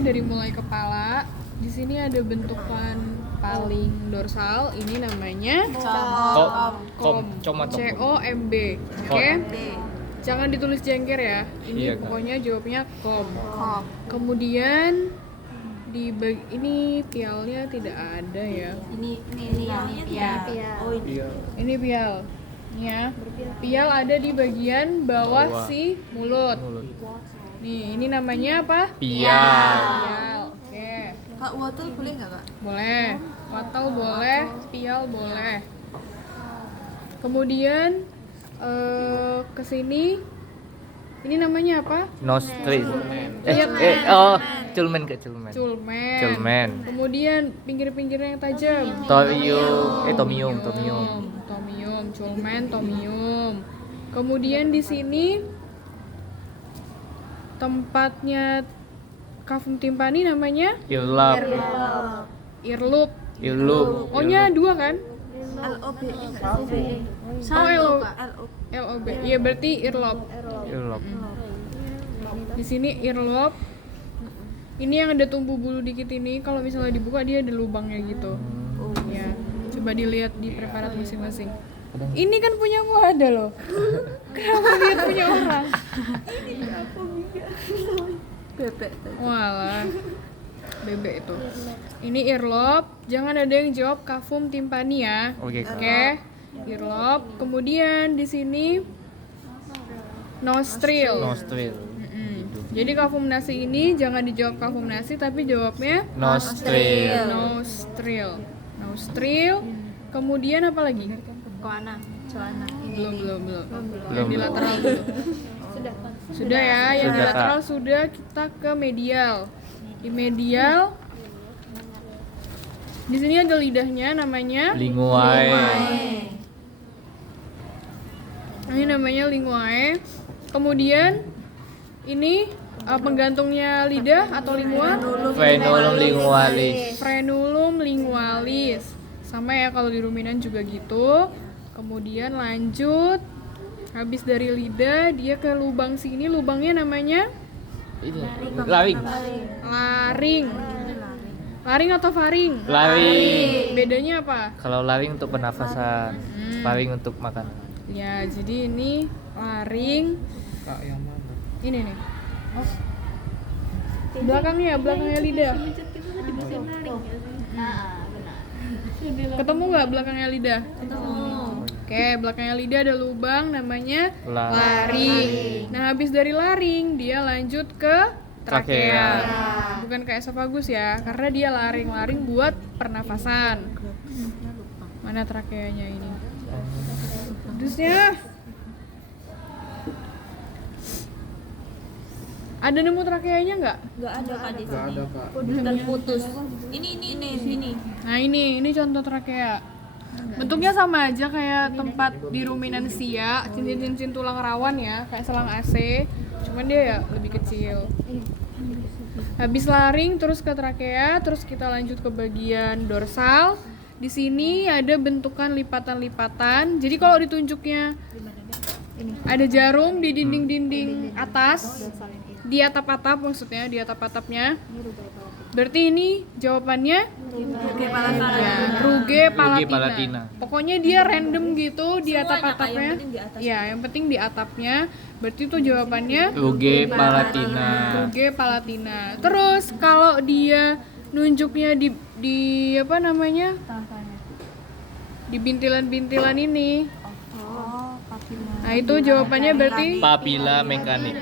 dari mulai kepala. Di sini ada bentukan paling dorsal. Ini namanya COMB. Oke. Jangan ditulis jengker ya. Ini pokoknya jawabnya COM. Kemudian ini pialnya tidak ada ya. Ini pial. Oh ini. Ini pial. Ya. Pial ada di bagian bawah si mulut. Nih, ini namanya apa? Pial. Oke. Kak, watel boleh nggak Kak? Boleh. Watel boleh, pial boleh. Kemudian ke sini ini namanya apa? Nostril. Culmen. Culmen. Kemudian pinggir-pinggirnya yang tajam. Tomium. Tomium. Kemudian di sini tempatnya kafum timpani namanya earlobe. O-nya 2 kan? LOB. Iya berarti earlobe. Di sini earlobe. Ini yang ada tumbuh bulu dikit ini, kalau misalnya dibuka dia ada lubangnya gitu. Ya, coba dilihat di preparat masing-masing. Ini kan punya gua ada loh. Kenapa lihat punya orang? Bebek. Walah. Bebek itu. Ini earlobe, jangan ada yang jawab kafum timpani ya. Oke. Earlobe. Kemudian di sini nostril. Jadi kafum nasi ini jangan dijawab kafum nasi tapi jawabnya nostril. Kemudian apa lagi? Celana. Belum. Yang di lateral dulu. Sudah ya, yang di lateral sudah. Kita ke medial. Di medial di sini ada lidahnya namanya linguae. Ini namanya linguae. Kemudian ini penggantungnya lidah atau lingua? Frenulum lingualis. Sama ya kalau di ruminan juga gitu. Kemudian lanjut, habis dari lidah dia ke lubang sini, lubangnya namanya laring atau faring? Laring. Bedanya apa? Kalau laring untuk pernafasan, faring untuk makan. Ya, jadi ini laring. Ini nih. Belakangnya lidah. Ketemu nggak belakangnya lidah? Oke, belakangnya lidah ada lubang namanya laring. Nah, habis dari laring dia lanjut ke trakea. Bukan ke esofagus ya, karena dia laring buat pernafasan. Mana trakeanya ini? Terusnya ada nemu trakeanya nggak? Nggak ada Kak di sini. Dan putus. Ini. Nah ini contoh trakea. Bentuknya sama aja kayak tempat di ruminansia, cincin-cincin tulang rawan ya, kayak selang AC. Cuman dia ya lebih kecil. Habis laring terus ke trakea, terus kita lanjut ke bagian dorsal. Di sini ada bentukan lipatan-lipatan. Jadi kalau ditunjuknya ada jarum di dinding-dinding atas. Di atap-atap maksudnya, di atap-atapnya. Berarti ini jawabannya Ruge palatina. Pokoknya dia random gitu di atap-atapnya. Ya, yang penting di atapnya. Berarti itu jawabannya Ruge palatina. Terus kalau dia nunjuknya di apa namanya? Di bintilan-bintilan ini. Nah, itu jawabannya berarti papila mekanik.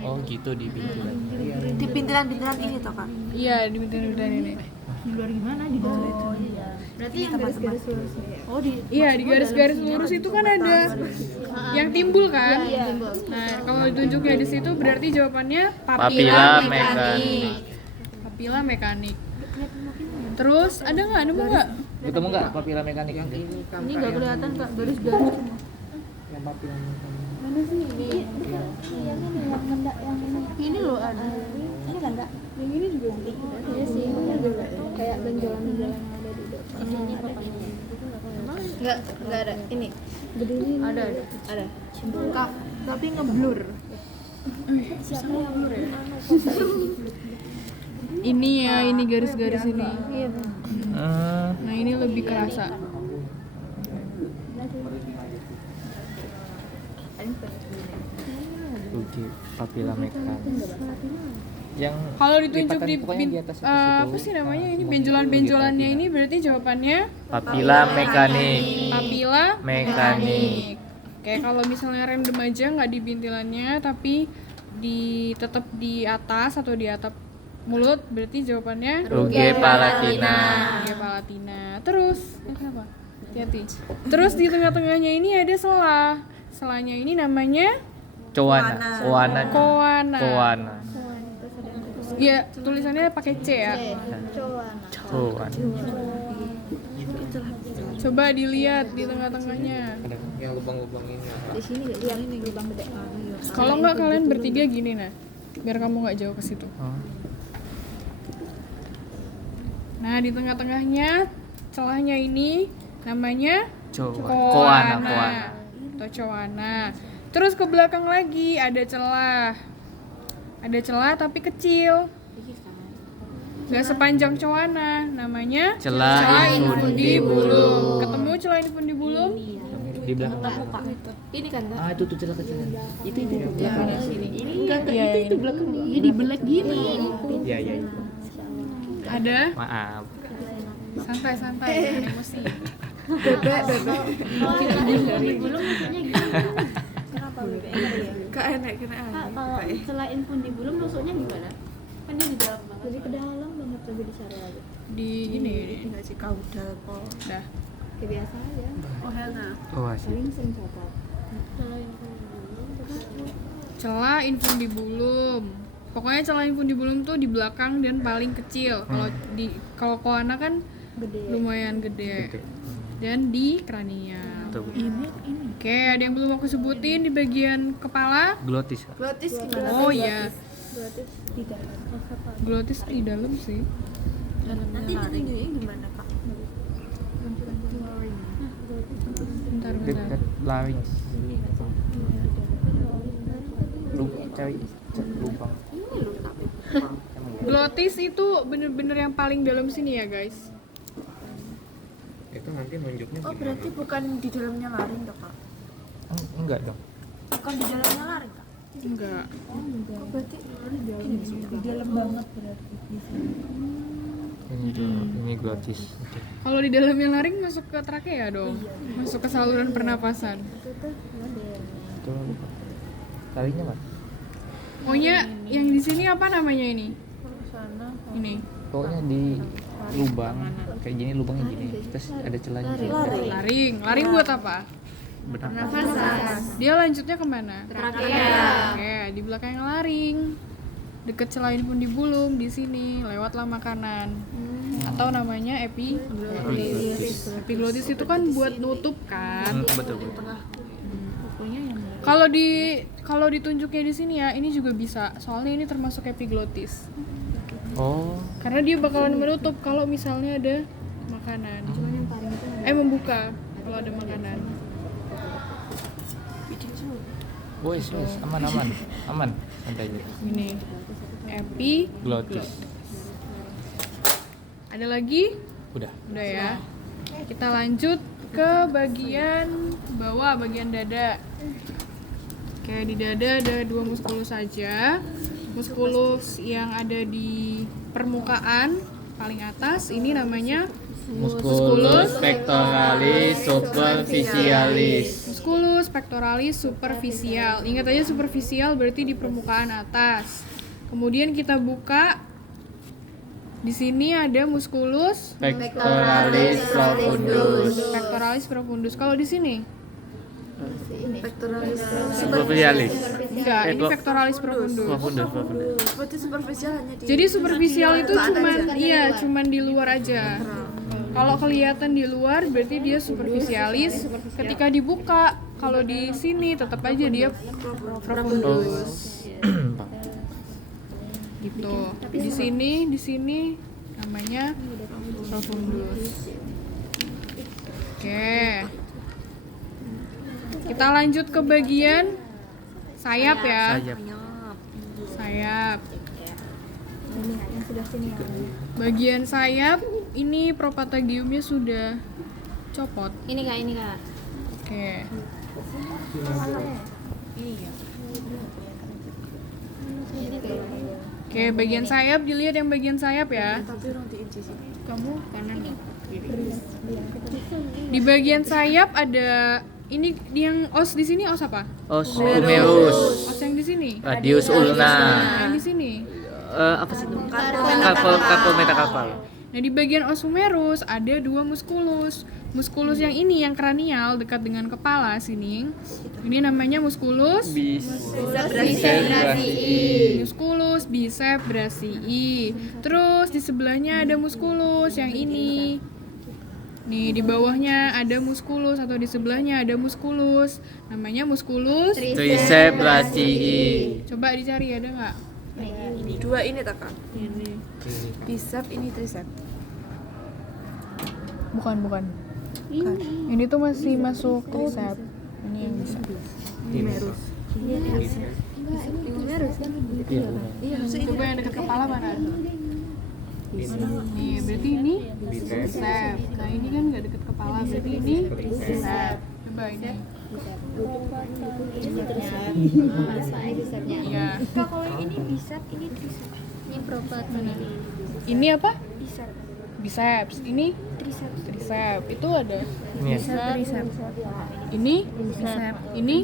Oh, gitu di bintilan. Di bintilan ini toh Kak? Iya, di bintilan ini. Di luar gimana? Di luar itu. Berarti yang garis-garis lurus ya? Oh, iya, di garis-garis lurus itu kan ada yang timbul kan? Nah, kalau ditunjuknya di situ berarti jawabannya papila mekanik. Terus ada nggak? Nemu nggak? Ketemu nggak papila mekanik? Ini nggak kelihatan Kak, garis-garis cuma. Mana sih? Ini loh ada. Ini kan enggak? Yang ini juga Iya sih, kayak benjolan-benjolan yang ada di Ini papanya. Enggak ada. Ini. Ada. Kak, tapi ngeblur. Ini ya, ini garis-garis ini. Iya benar. Nah ini lebih kerasa. Uji papila mekanis. Yang Kalau ditunjuk lipatan, di, pokoknya di atas itu apa sih namanya ini benjolan-benjolannya ini berarti jawabannya papila mekanik. papila Mekanik. Kayak kalau misalnya random aja nggak di bintilannya tapi tetap di atas atau di atap mulut berarti jawabannya Ruge palatina. Ruge palatina. Terus kenapa? Hati-hati. Terus di tengah-tengahnya ini ada selah. Selahnya ini namanya Coana. koana. Ya, tulisannya pakai C ya. Coana. Coba dilihat di tengah-tengahnya. Yang lubang-lubang ini. Di sini yang ini lubang gede. Kalau nggak kalian bertiga gini nah, biar kamu nggak jauh ke situ. Oh. Nah di tengah-tengahnya celahnya ini namanya Koana. atau coana. Terus ke belakang lagi ada celah tapi kecil. Nggak sepanjang coana, namanya Celah infundibulum. Ketemu celah infundibulum? Di belakang. Ini kan Kak? Itu celah kecil. Itu Belakangnya sini. Enggak Kak, itu belakang. Iya dibelek gini. Iya. Ada? Maaf. Santai, jangan emosi. Bebek. Infundibulum maksudnya gimana? Kenapa bebek? Kak kalau celah infundibulum maksudnya gimana? Kan dia di dalam banget. Jadi ke dalam banget lebih dicari lagi. Di ini. Enggak sih kaudal kok. Dah. Kayak biasa aja. Oh Helna. Oh, asik. Paling sering catat. Celah infundibulum. Pokoknya celah infundibulum tuh di belakang dan paling kecil. Kalau koana kan Gede. lumayan gede. Dan di krania. Tuh. Oke, ada yang belum aku sebutin di bagian kepala? Glotis. Kak. Glotis gimana? Oh iya, Berarti tidak. glotis di dalam sih. Nanti ditunjukin gimana Kak? Bentar. Dekat larynx. Lubang. Glotis itu bener-bener yang paling dalam sini ya guys. Itu nanti nunjuknya Oh berarti bukan di dalamnya laring dong Kak? enggak dong. Bukan di dalamnya laring Kak? Enggak. Oh, berarti di dalam banget berarti. Ini glotis. Kalau di dalamnya laring masuk ke trakea dong. Masuk ke saluran pernapasan. Itu talinya Mas. Pokoknya yang di sini apa namanya ini? Sana. Ini. Pokoknya di lubang kayak gini, lubangnya gini. Terus ada celahnya. Laring buat apa? Bernafas. Dia lanjutnya kemana? Trakea. Oke, di belakang laring. Deket celah infundibulum di sini lewatlah makanan. Atau namanya epiglotis. Epiglotis itu kan buat nutup kan. Betul. Kalau ditunjuknya di sini ya, ini juga bisa. Soalnya ini termasuk epiglotis. Oh. Karena dia bakalan menutup kalau misalnya ada makanan. Membuka kalau ada makanan. Wes, aman. Santai aja. Ini epiglotis. Ada lagi? Udah. Udah ya. Kita lanjut ke bagian bawah, bagian dada. Oke, di dada ada 2 muskulus saja. Muskulus yang ada di permukaan paling atas ini namanya Musculus pectoralis superficialis. musculus pectoralis superficial. Ingat aja superficial berarti di permukaan atas. Kemudian kita buka. Di sini ada musculus Pectoralis profundus. pectoralis profundus. Kalau di sini Pectoralis Superficialis. enggak, ini pectoralis profundus. Profundus. berarti superficial hanya di Jadi superficial itu cuman di luar aja. Kalau kelihatan di luar berarti dia superficialis. Ketika dibuka, kalau di sini tetap aja dia profundus. Gitu. Di sini namanya profundus. Oke. Kita lanjut ke bagian sayap ya. Sayap. sayap. Ini yang sebelah sini ya. Bagian sayap ini propatagiumnya sudah copot. Ini kak. Oke. Oke, bagian sayap dilihat yang bagian sayap ya. Kamu kanan nih. Di bagian sayap ada ini yang os di sini os apa? Os humerus, Os yang di sini. radius ulna. Yang di sini. Apa sih itu? Karpal metakarpal. Nah, di bagian os humerus ada dua muskulus. Muskulus yang ini yang kranial dekat dengan kepala sini. Ini namanya muskulus musculus bicep brachii. Terus di sebelahnya ada muskulus yang ini. Nih, di bawahnya ada muskulus atau di sebelahnya ada muskulus. Namanya muskulus. Tricep brachii. Coba dicari ada nggak? Dua ini tak Kak? Bicep ini tricep. Bukan. Ini tuh masih masuk tricep. Ini yang bisa. Humerus kan gitu ya. Iya, Coba yang dekat kepala mana? Nih, berarti ini bicep. Nah, ini kan nggak dekat kepala, berarti ini bicep. Coba ini. Ini tricep. Mana bicepnya? Iya. Kak, kalau yang ini bicep, ini tricep. Ini propat ini. Ini apa? Bicep. Biceps. Ini Tricep. tricep. Itu ada. Iya. Bicep. Ini bicep. Ini.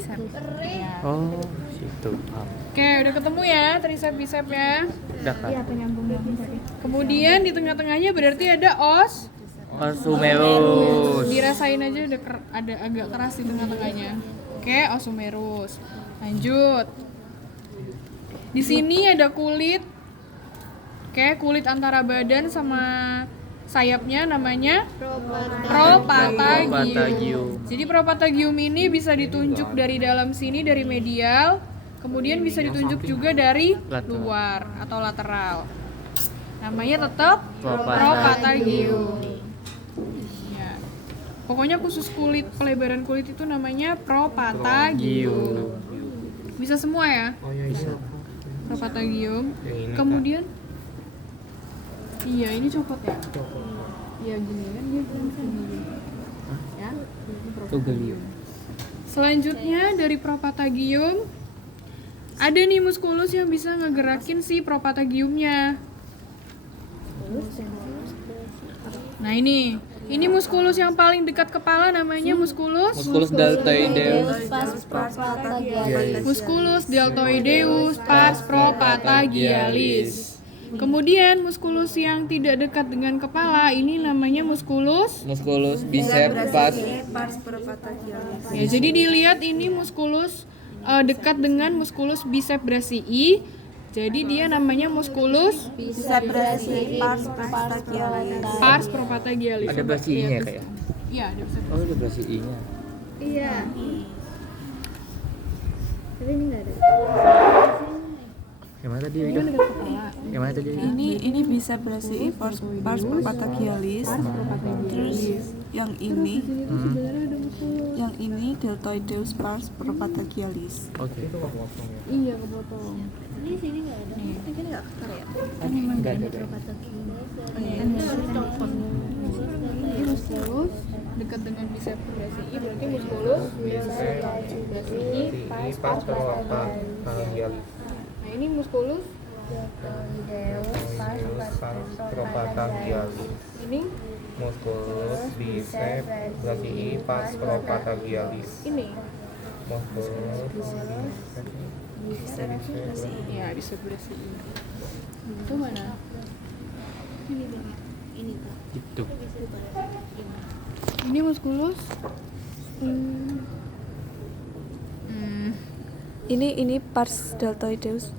Oh, situ. Oke, udah ketemu ya tricep bicep ya. Udah kan? Iya, penyambungnya tadi. Kemudian di tengah-tengahnya berarti ada os. Os humerus. Dirasain aja udah ada agak keras di tengah-tengahnya. Oke, os humerus. Lanjut. Di sini ada kulit. Oke, kulit antara badan sama sayapnya namanya propatagium. Jadi propatagium ini bisa ditunjuk dari dalam sini dari medial, kemudian bisa ditunjuk juga dari luar atau lateral. Namanya tetap propatagium. Ya. Pokoknya khusus kulit, pelebaran kulit itu namanya propatagium. Bisa semua ya? Propatagium. Kemudian iya, ini copot ya? Iya, gini kan dia gini. Ya. Tugelium. Selanjutnya dari propatagium ada nih muskulus yang bisa ngegerakin si propatagiumnya. Nah, ini muskulus yang paling dekat kepala namanya muskulus Deltoideus. musculus deltoideus pars propatagialis. Kemudian muskulus yang tidak dekat dengan kepala ini namanya muskulus. Bicep pars. Ya, jadi dilihat ini muskulus dekat dengan muskulus bicep brachii. Jadi dia namanya muskulus Bicep brachii pars propatagialis. Ada brachii-nya kayak. Iya, ada bicep. Oh, ada brachii-nya. Iya. Tapi ini enggak ada. Yang mana tadi? Ini dekat kepala. Yang mana tadi? Ini bicep brachii pars propatagialis. Terus yang ini deltoideus pars propatagialis. Oke. Iya, kepotong. Ini sini enggak ada. Ini enggak ketar ya. Enggak ada. Propatagium. Ini muskulus dekat dengan bicep brachii, berarti muskulus bicep brachii pars propatagialis. Nah, ini muskulus propatagialis. ini Musculus bicep brachii pars propatagialis. ini. Musculus Iya, bicep brachii. Itu mana? Ini Kak. Gitu. Ini muskulus. Ini pars deltoideus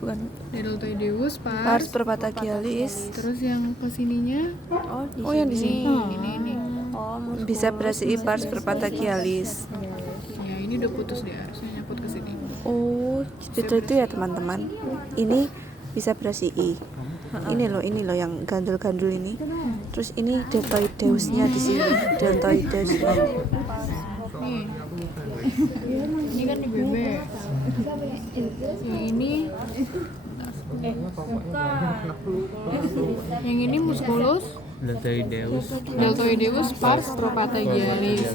bukan Deltoideus pars pars. propatagialis. Terus yang kesininya Oh, yang di sini. ini. Bicep brachii pars propatagialis. Ya, ini udah putus deh, harusnya nyangkut ke sini. Oh, seperti itu ya teman-teman. Ini bicep brachii. Ini loh yang gandul-gandul ini. Terus ini deltoideusnya di sini. Deltoideus. Nih. Ini kan di BB. Yang ini yang ini musculus deltoideus pars propatagialis.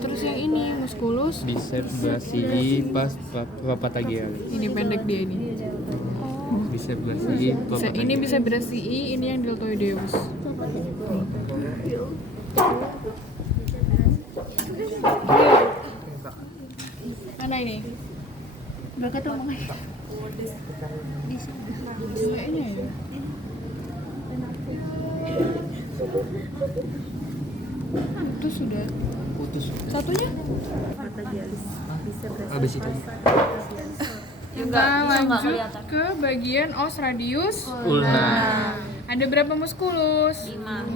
Terus yang ini musculus biceps brachii pars propatagialis. ini pendek dia ini. Biceps brachii Ini bisa brachii, ini yang deltoideus. Mana ini? Berkat tuh ngomong. Kayaknya ya. Itu sudah. putus. Satunya? Habis itu. Kita lanjut ke bagian os radius Ulna. Ada berapa musculus? 5.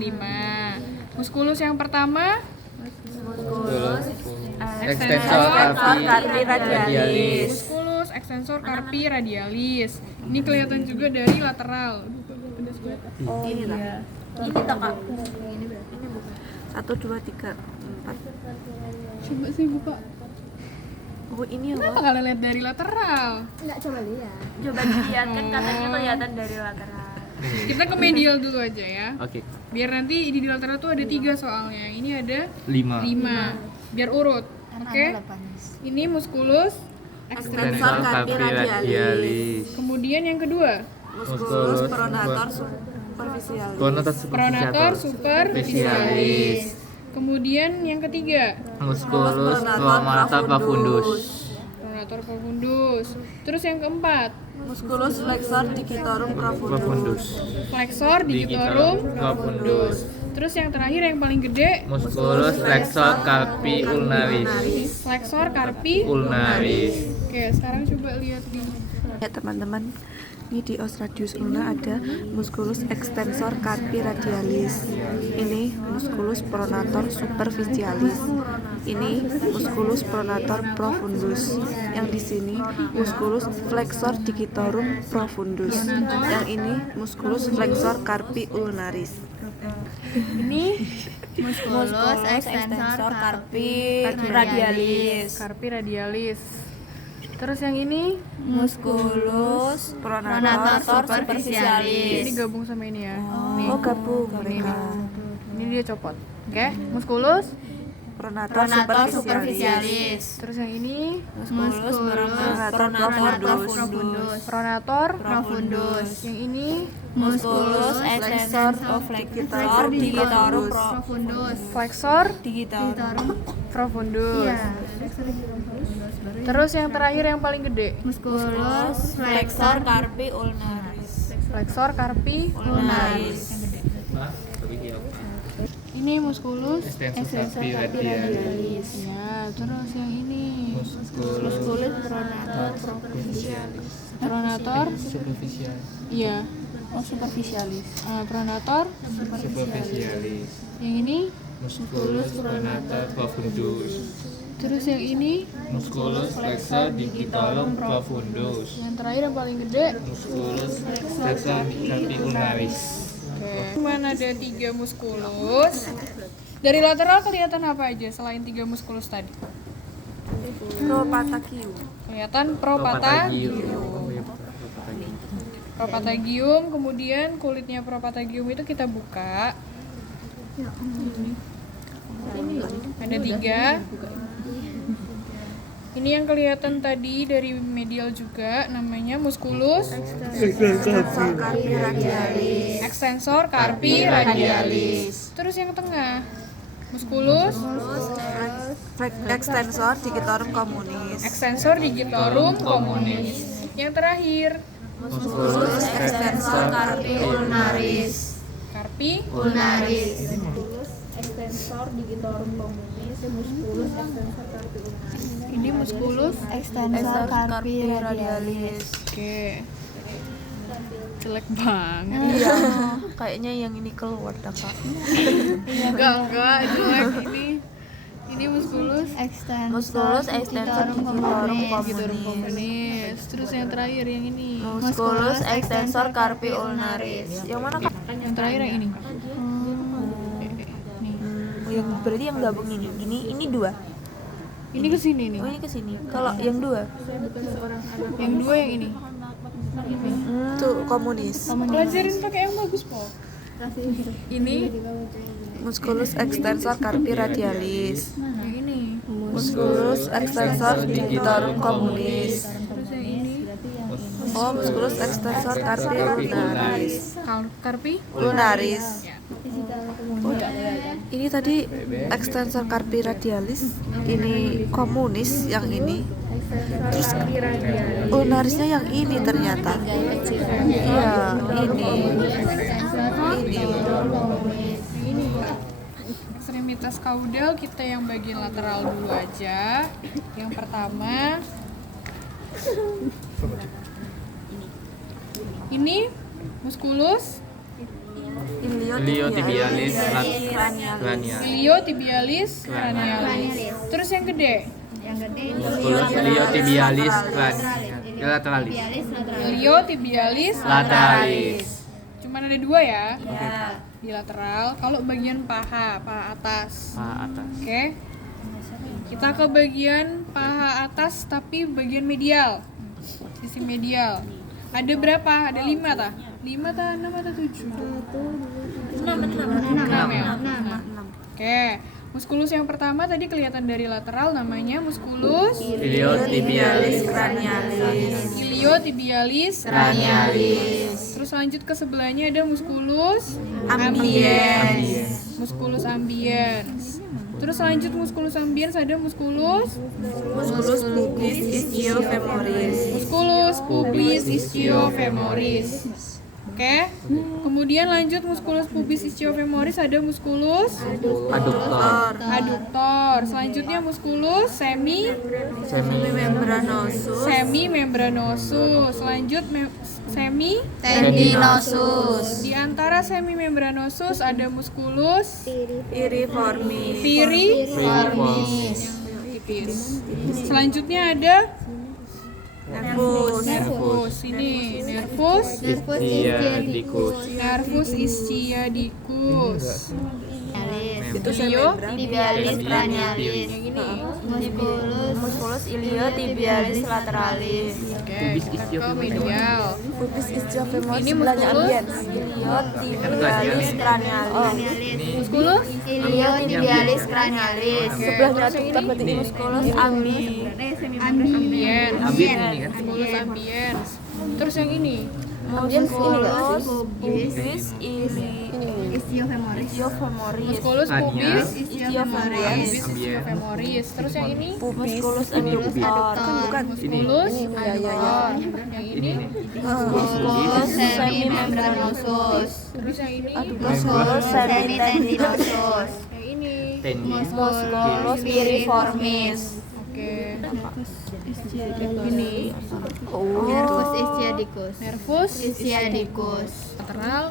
Musculus yang pertama Extensor carpi radialis. musculus extensor carpi radialis. Ini kelihatan juga dari lateral. Oh iya. Ini tak Kak. 1, 2, 3, 4. Coba sih buka. Oh ini ya. Kenapa kalian lihat dari lateral? Enggak coba lihat. Coba dilihat kan katanya kelihatan dari lateral. Kita ke medial dulu aja ya. Oke. Biar nanti di lateral tuh ada 3 soalnya. Ini ada 5. 5. Biar urut. Oke. Ini musculus Extensor carpi radialis. Kemudian yang kedua, Musculus pronator superficialis. pronator superficialis. Kemudian yang ketiga, Musculus pronator profundus. pronator profundus. Terus yang keempat, Musculus flexor digitorum profundus. flexor digitorum profundus. Terus yang terakhir yang paling gede, Musculus flexor carpi ulnaris. flexor carpi. Ulnaris. Oke, sekarang coba lihat di Ya teman-teman, ini di os radius ulna ada musculus extensor carpi radialis. Ini musculus pronator superficialis. Ini musculus pronator profundus. Yang di sini musculus flexor digitorum profundus. Yang ini musculus flexor carpi ulnaris. ini Musculus extensor carpi radialis. carpi radialis. Terus yang ini Musculus pronator superficialis. ini gabung sama ini ya. Nih. Oh gabung mereka. Ini dia copot. Oke, musculus. Pronator superficialis. Terus yang ini Musculus Pronator profundus. pronator. profundus. Yang ini Musculus extensor flexor digitorum profundus. flexor Digitorum. profundus. Terus yang terakhir yang paling gede, Musculus flexor carpi ulnaris. flexor carpi ulnaris. Ini musculus. Extensor carpi radialis. Ya, terus yang ini Musculus pronator pronator. superficial. Iya, Oh, superficialis. pronator. Superficialis. Yang ini, Musculus pronator profundus. terus yang ini, Musculus flexor digitorum profundus. yang terakhir yang paling gede. Musculus flexor carpi ulnaris. Oke. Cuman ada 3 muskulus. Dari lateral kelihatan apa aja selain 3 muskulus tadi? Propatagium. Kelihatan propatagium, kemudian kulitnya propatagium itu kita buka. Ada 3. Ini yang kelihatan tadi dari medial juga, namanya musculus extensor carpi radialis. Terus yang tengah, musculus Extensor digitorum communis. extensor digitorum communis. Yang terakhir, Musculus extensor carpi ulnaris. carpi Ulnaris. Extensor digitorum communis, musculus extensor carpi ulnaris. ini musculus. Extensor carpi radialis. Oke. Jelek banget. Iya, kayaknya yang ini keluar dah kak. Enggak, jelek ini. Ini musculus Musculus extensor digitorum digitorum communis. communis. Terus yang terakhir yang ini. Musculus extensor carpi ulnaris. Yang mana kak? Yang terakhir yang ini. Oh, yang berarti yang gabung ini 2. Ini ke sini nih. Oh, ini ke sini. Kalau yang dua? Yang dua yang ini. Tuh komunis. Pelajarin pakai yang bagus, Po. Ini Musculus extensor carpi radialis. yang ini. Musculus extensor dictorum communis. Terus yang ini Oh, musculus extensor carpi lunaris. Karpi. Lunaris. Ini tadi extensor carpi radialis, ini komunis yang ini. Terus lunarisnya yang ini ternyata. Iya, ini. Ini ekstremitas kaudal kita yang bagian lateral dulu aja. Yang pertama ini musculus Iliotibialis cranialis. iliotibialis cranialis. Terus yang gede Musculus iliotibialis lateralis. iliotibialis Lateralis. cuman ada dua ya di lateral. Kalau bagian paha atas. Paha atas. Oke. Kita ke bagian paha atas tapi bagian medial. Sisi medial. Ada berapa? Ada 5 tah? 5 tah, 6 atau 7? 6 ya? Oke. Muskulus yang pertama tadi kelihatan dari lateral namanya muskulus Iliotibialis iliotibialis cranialis. Terus lanjut ke sebelahnya ada muskulus ambiens. Musculus ambiens. Terus lanjut musculus ambiens ada musculus Musculus pubis ischiofemoris. musculus pubis ischiofemoris. Oke. Kemudian lanjut musculus pubis ischiofemoris ada musculus Aduktor. aduktor. Selanjutnya musculus semimembranosus. Lanjut semi Tendinosus. Di antara semimembranosus ada musculus Piriformis. piriformis yang tipis. Selanjutnya ada Nervus. nervus. Ini nervus Nervus ischiadicus. Itu Tibialis cranialis. Yang ini. Musculus iliotibialis lateralis. Oke, kita ke medial. Pubis ischiofemoris Ini sebelahnya musculus ambiens. Iliotibialis cranialis. Musculus Iliotibialis cranialis. Sebelahnya aduktor berarti ini. Musculus ambiens. ambiens. Ambiens ini kan. Musculus ambiens. Terus yang ini. Ambiens ini enggak? Pubis ischiofemoris. Musculus pubis Ischiofemoris. ischiofemoris. Terus yang ini. Musculus aduktor. Kan bukan. Musculus aduktor. Yang ini. Musculus semimembranosus. Terus yang ini. Musculus Semitendinosus. Yang ini. Tendis. Musculus piriformis. Oke. Ini. Nervus ischiadicus. Nervus Ischiadicus. lateral.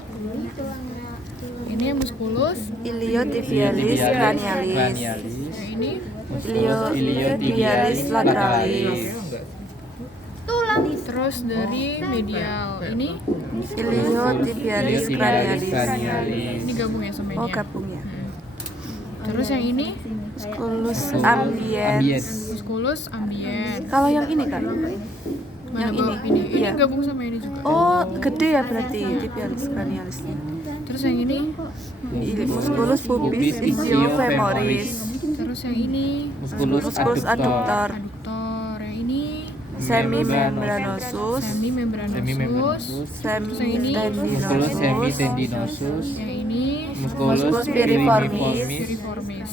Ini musculus. Iliotibialis cranialis. Yang ini. Iliotibialis lateralis. Terus dari medial. Ini. Iliotibialis cranialis. Ini gabung ya sama Oh, ini. gabung ya. Terus yang ini. Musculus ambiens. Musculus ambiens. Kalau yang ini kan? Mana Yang bawah ini? Ini Iya. gabung sama ini juga. Oh, gede ya berarti tibialis cranialisnya. Terus yang ini. Musculus pubis ischiofemoris. Terus yang ini. Musculus Musculus aduktor. Aduktor. Yang ini. Semimembranosus. Semimembranosus. Terus yang ini. Musculus Semitendinosus. semitendinosus. Yang ini. Musculus piriformis. Piriformis.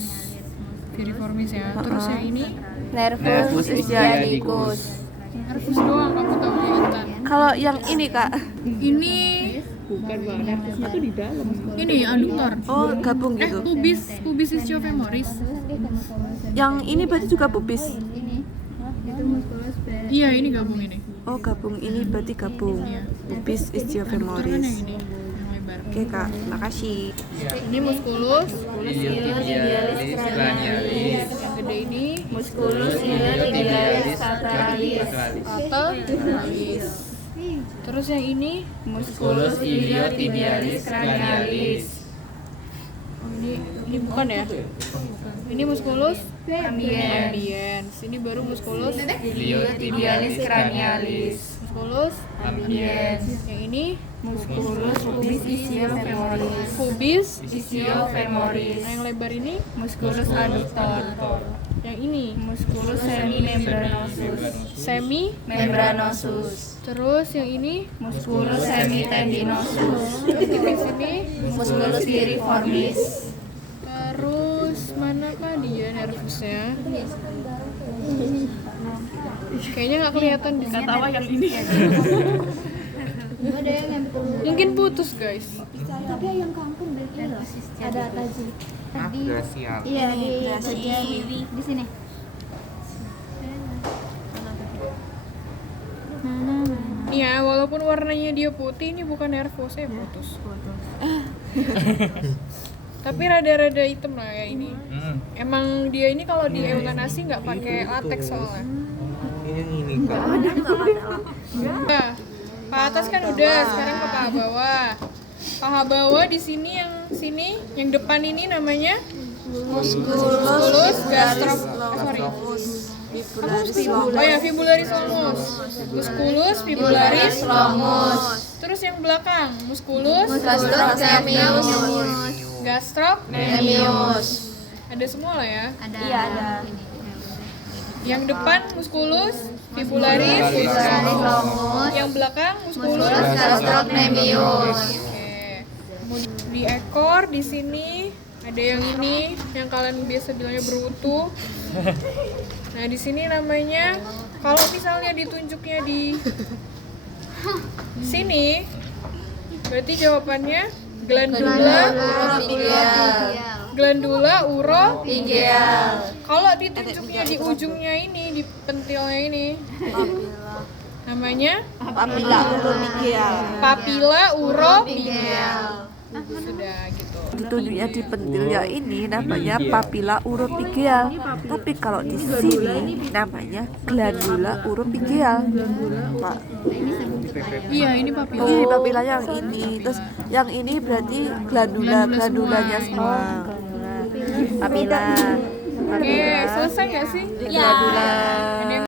Piriformis ya. Terus yang ini. Nervus ischiadicus. Nervus doang kamu tahu ya Intan. Kalau yang ini kak? Ini. Bukan bang. Nervusnya tuh di dalam. Ini aduktor. Oh, gabung gitu. Pubis ischiofemoris. Yang ini berarti juga pubis. Iya, ini gabung ini. Oh, gabung ini berarti gabung. Pubis Aduktor kan yang ischiofemoris. ini. Yang lebar. Oke kak, makasih. Ini musculus. Iliotibialis cranialis. Yang gede ini. Musculus iliotibialis lateralis. Lateralis. Terus yang ini. Musculus iliotibialis cranialis. Ini bukan ya? Ini musculus ambiens. Ini baru musculus Iliotibialis cranialis. Musculus ambiens. Yang ini Musculus pubis ischiofemoris. pubis Ischiofemoris. Nah, yang lebar ini Musculus adductor. yang ini Musculus semimembranosus. semi. Membranosus. Terus yang ini Musculus semitendinosus. terus di sini. Musculus piriformis. Terus manakah dia nervusnya? Kayaknya nggak kelihatan di sini. Katawa yang ini. Ada yang betul. Mungkin putus guys. Tapi yang kampung berarti loh. Ada taji. Tadi. Glacial. Iya di sini. Nih ya, walaupun warnanya dia putih, ini bukan nervus ya putus. Tapi rada-rada hitam lah ya ini. Emang dia ini kalau di eutanasi nggak pakai latex soalnya. Ini yang ini kan. Nah, paha atas kan udah, sekarang ke paha bawah. Paha bawah di sini, yang depan ini namanya musculus oh ya, fibularis longus. Musculus fibularis longus. Terus yang belakang, musculus Gastrocnemius. gastrocnemius. Ada semua lah ya. Iya ada. Yang depan musculus fibularis longus. Yang belakang musculus Gastrocnemius. Oke. Di ekor di sini ada yang ini yang kalian biasa bilangnya berutuh. Nah, di sini namanya kalau misalnya ditunjuknya di sini berarti jawabannya glandula uropingeal. Kalau ditunjuknya di ujungnya ini, di pentilnya ini namanya papila uropingeal. Sudah gitu. Ditunjuknya di pentilnya ini namanya papila uropingeal, tapi kalau di sini namanya glandula uropingeal. Pak. Iya, ini papila. Ini papila yang ini, terus yang ini berarti glandulanya semua. Papila. Oke, selesai nggak sih? Glandula. Ada yang